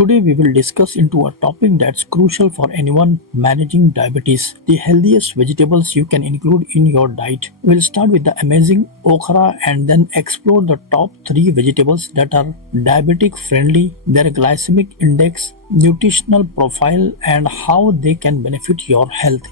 Today we will discuss into a topic that's crucial for anyone managing diabetes. The healthiest vegetables you can include in your diet. We'll start with the amazing okra and then explore the top 3 vegetables that are diabetic friendly, their glycemic index, nutritional profile and how they can benefit your health.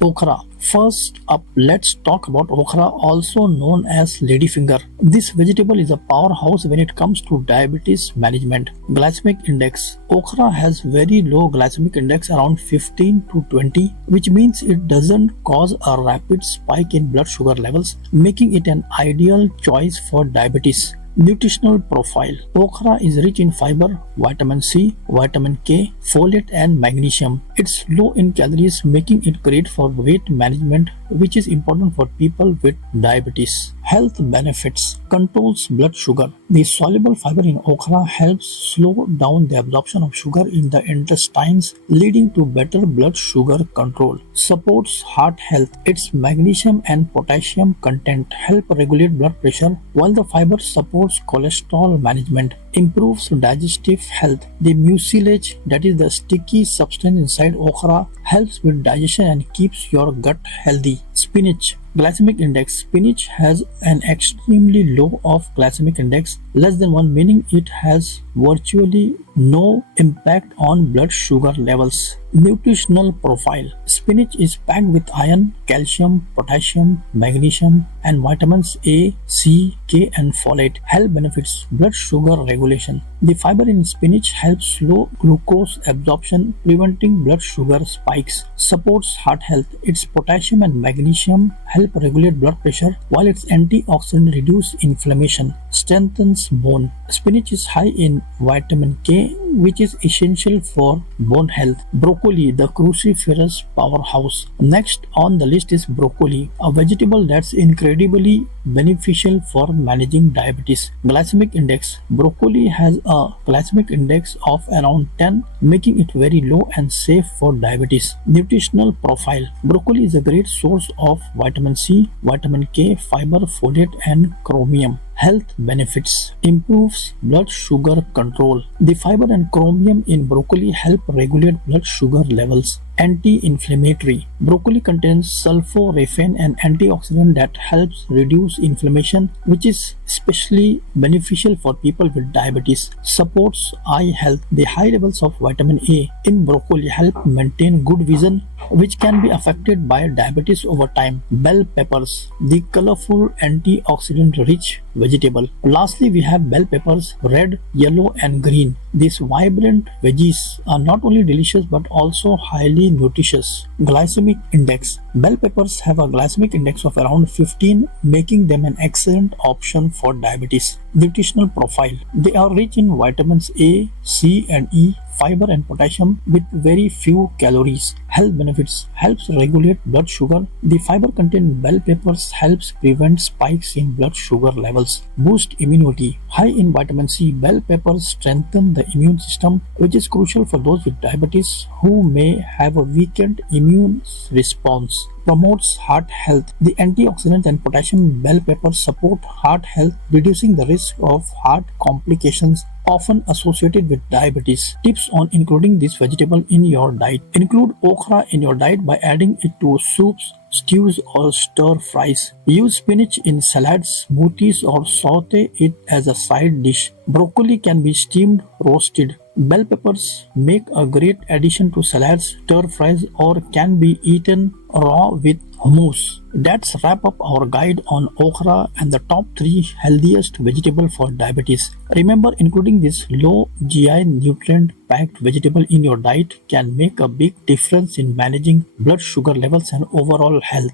Okra. First up, let's talk about okra, also known as ladyfinger. This vegetable is a powerhouse when it comes to diabetes management. Glycemic index. Okra has very low glycemic index around 15 to 20, which means it doesn't cause a rapid spike in blood sugar levels, making it an ideal choice for diabetes. Nutritional profile. Okra is rich in fiber, vitamin C, vitamin K, folate and magnesium. It's low in calories, making it great for weight management, which is important for people with diabetes. Health benefits. Controls blood sugar. The soluble fiber in okra helps slow down the absorption of sugar in the intestines, leading to better blood sugar control. Supports heart health. Its magnesium and potassium content help regulate blood pressure, while the fiber supports cholesterol management. Improves digestive health. The mucilage, that is the sticky substance inside okra, helps with digestion and keeps your gut healthy. Spinach. Glycemic index. Spinach has an extremely low of glycemic index, less than 1, meaning it has virtually no impact on blood sugar levels. Nutritional profile. Spinach is packed with iron, calcium, potassium, magnesium and vitamins A, C, K and folate. Health benefits. Blood sugar regulation. The fiber in spinach helps slow glucose absorption, preventing blood sugar spikes. Supports heart health. Its potassium and magnesium help regulate blood pressure, while its antioxidant reduce inflammation. Strengthens bone. Spinach is high in vitamin K, which is essential for bone health. Broccoli, the cruciferous powerhouse. Next on the list is broccoli, a vegetable that's incredibly beneficial for managing diabetes. Glycemic index. Broccoli has a glycemic index of around 10, making it very low and safe for diabetes. Nutritional profile. Broccoli is a great source of vitamin C, vitamin K, fiber, folate and chromium. Health benefits. Improves blood sugar control. The fiber and chromium in broccoli help regulate blood sugar levels. Anti-inflammatory. Broccoli contains sulforaphane, an antioxidant that helps reduce inflammation, which is especially beneficial for people with diabetes. Supports eye health. The high levels of vitamin A in broccoli help maintain good vision, which can be affected by diabetes over time. Bell peppers, the colorful antioxidant-rich vegetable. Lastly, we have bell peppers, red, yellow and green. These vibrant veggies are not only delicious but also highly nutritious. Glycemic index. Bell peppers have a glycemic index of around 15, making them an excellent option for diabetes. Nutritional profile. They are rich in vitamins A, C and E, fiber and potassium with very few calories. Health benefits. Helps regulate blood sugar. The fiber contained in bell peppers helps prevent spikes in blood sugar levels. Boost immunity. High in vitamin C, bell peppers strengthen the immune system, which is crucial for those with diabetes who may have a weakened immune response. Promotes heart health. The antioxidants and potassium in bell peppers support heart health, reducing the risk of heart complications often associated with diabetes. Tips on including this vegetable in your diet. Include okra in your diet by adding it to soups, stews or stir fries. Use spinach in salads, smoothies or saute it as a side dish. Broccoli can be steamed, roasted. Bell peppers make a great addition to salads, stir fries or can be eaten raw with hummus. That's wrap up our guide on okra and the top 3 healthiest vegetable for diabetes. Remember, including this low GI nutrient packed vegetable in your diet can make a big difference in managing blood sugar levels and overall health.